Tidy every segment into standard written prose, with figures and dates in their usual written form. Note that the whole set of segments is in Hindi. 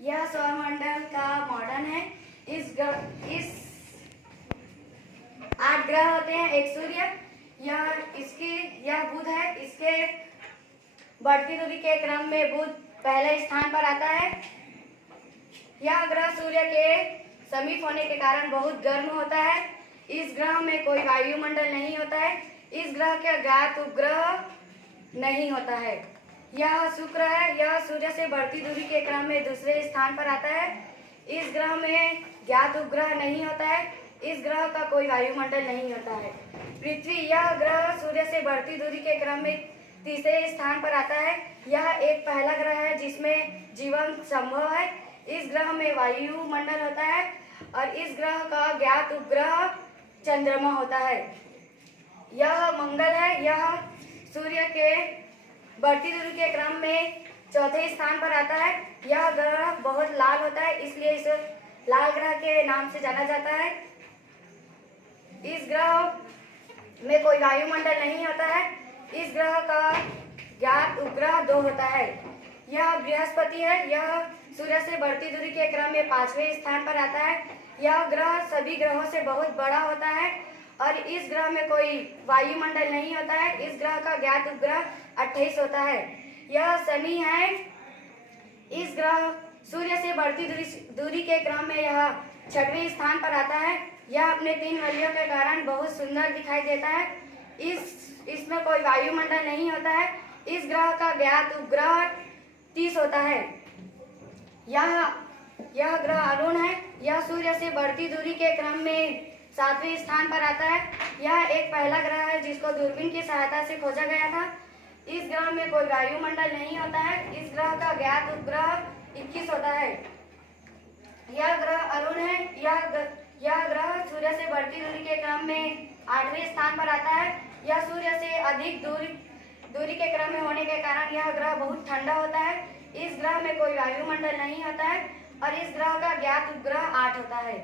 यह सौरमंडल का मॉडल है। इस 8 ग्रह होते हैं। एक सूर्य, यह बुध है। इसके बढ़ती दूरी के क्रम में बुध पहले स्थान पर आता है। यह ग्रह सूर्य के समीप होने के कारण बहुत गर्म होता है। इस ग्रह में कोई वायुमंडल नहीं होता है। इस ग्रह का ज्ञात उपग्रह नहीं होता है। यह शुक्र है। यह सूर्य से बढ़ती दूरी के क्रम में दूसरे स्थान पर आता है। इस ग्रह में ज्ञात उपग्रह नहीं होता है। इस ग्रह का कोई वायुमंडल नहीं होता है। पृथ्वी, यह ग्रह सूर्य से बढ़ती दूरी के क्रम में तीसरे स्थान पर आता है। यह एक पहला ग्रह है जिसमें जीवन संभव है। इस ग्रह में वायुमंडल होता है और इस ग्रह का ज्ञात उपग्रह चंद्रमा होता है। यह मंगल है। यह सूर्य के बढ़ती दूरी के क्रम में चौथे स्थान पर आता है। यह ग्रह बहुत लाल होता है, इसलिए इसे लाल ग्रह के नाम से जाना जाता है। इस ग्रह में कोई वायुमंडल नहीं होता है। इस ग्रह का ज्ञात उपग्रह 2 होता है। यह बृहस्पति है। यह सूर्य से बढ़ती दूरी के क्रम में 5वें स्थान पर आता है। यह ग्रह सभी ग्रहों से बहुत बड़ा होता है और इस ग्रह में कोई वायुमंडल नहीं होता है। इस ग्रह का ज्ञात उपग्रह 28 होता है। यह शनि है। इस ग्रह सूर्य से बढ़ती दूरी के क्रम में यह 6वें स्थान पर आता है। यह अपने 3 वलयों के कारण बहुत सुंदर दिखाई देता है। इसमें कोई वायुमंडल नहीं होता है। इस ग्रह का ज्ञात उपग्रह 30 होता है। यह ग्रह अरुण है। यह सूर्य से बढ़ती दूरी के क्रम में 7वें स्थान पर आता है। यह एक पहला ग्रह है जिसको दूरबीन की सहायता से खोजा गया था। इस ग्रह में कोई वायुमंडल नहीं होता है। इस ग्रह का ज्ञात उपग्रह 21 होता है। यह ग्रह अरुण है। यह ग्रह सूर्य से बढ़ती दूरी के क्रम में 8वें स्थान पर आता है। यह सूर्य से अधिक दूरी के क्रम में होने के कारण यह ग्रह बहुत ठंडा होता है। इस ग्रह में कोई वायुमंडल नहीं होता है और इस ग्रह का ज्ञात उपग्रह 8 होता है।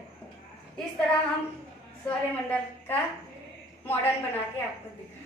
इस तरह हम सौरमंडल का मॉडल बना के आपको दिखाएंगे।